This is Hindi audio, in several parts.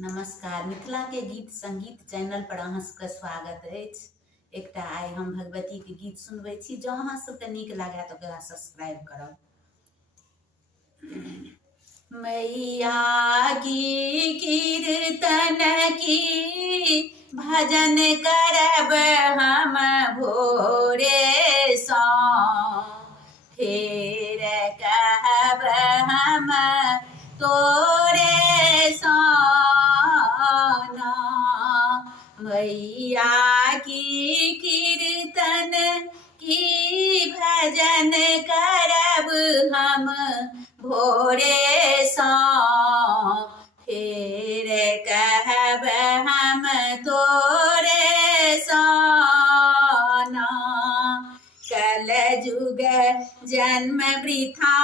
नमस्कार। मिथिला के गीत संगीत चैनल पर अहाँ सबके स्वागत अछि। एकटा आइ हम भगवती के गीत सुनबै छी। जँ अहाँ सबके नीक लागय तऽ ओकरा सब्सक्राइब करब। मैया की कीर्तन की भजन करब हम भोरे सँ, फेर कहब हम तोरे सँ ना। मैया की कीर्तन की भजन करब हम भोरे सँ, फेर कहब हम तोरे सँ ना। कलयुग जन्म वृथा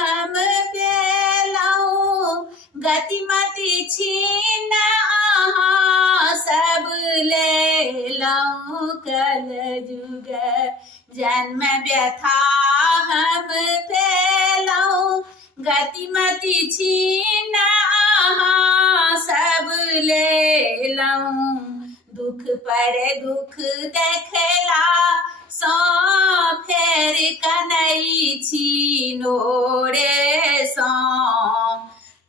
हम पेलहुँ, गतिमति छीन अहाँ सब लेलहुँ। कलयुग जन्म व्यथा हम पेलहुँ, गतिमति छीन अहाँ सब लेलहुँ। दुख पर दुख देखला सँ फेर कनै छी नोरे सँ,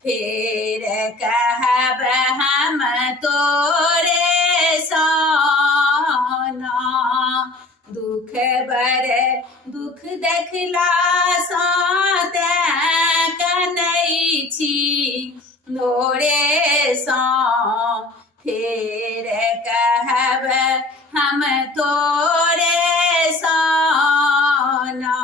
फेर कहब हम तोरे सँ ना। दुख बर दुख देखला सँ तें कनै छी नोरे सँ, फेर कहब हम तोरे सँ ना।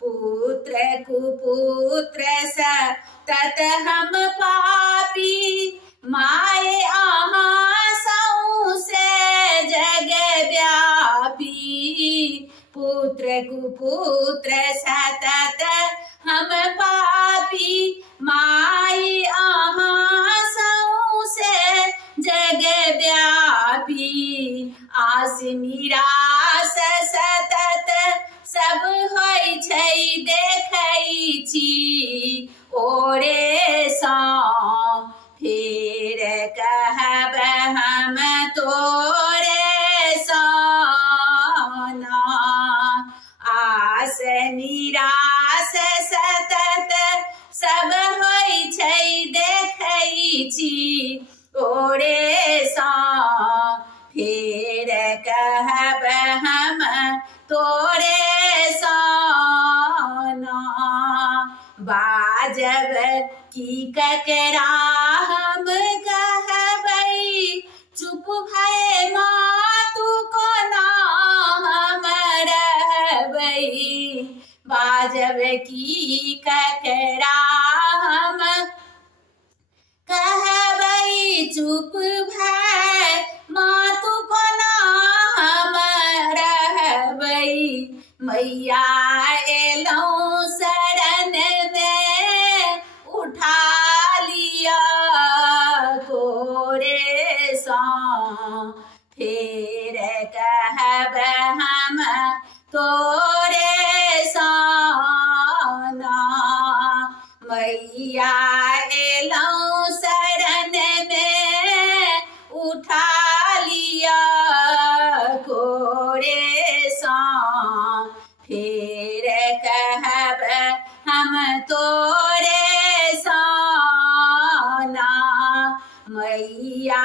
पुत्र कुपुत्र सतत हम पापी, माय अहाँ सौंसे जग व्यापी। पुत्र कुपुत्र सतत हम पापी, माय अहाँ सौंसे जग व्यापी। आस निराश सतत सब होइ छै देखै छी ओरे सँ, फेर कहब हम तोरे सँ ना। आस निराश सतत सब होइ छै देखै छी ओरे सँ, फेर कहब हम तोरे सँ ना। बाजब की ककरा हम कहबै, चुप भय मातु कोना हम रहबै। बाजब की ककरा हम कहबै, चुप भय मातु कोना हम रहबै। मैया एलहुँ शरण में उठा लिअ कोरे सँ, फेर कहब हम तोरे सँ ना। मैया एलहुँ शरण में उठा लिअ कोरे सँ, फेर कहब हम तोरे सँ ना। मैया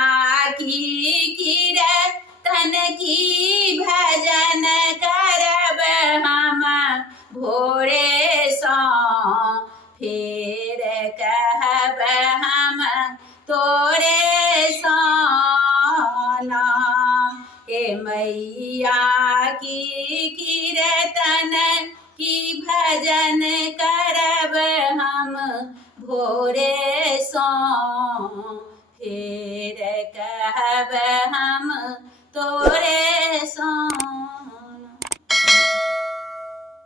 की कीर्तन की भजन करब हम भोरे सँ, फेर कहब हम तोरे सँ ना। ए मैया की कीर्तन की भजन करब हम भोरे सँ, फेर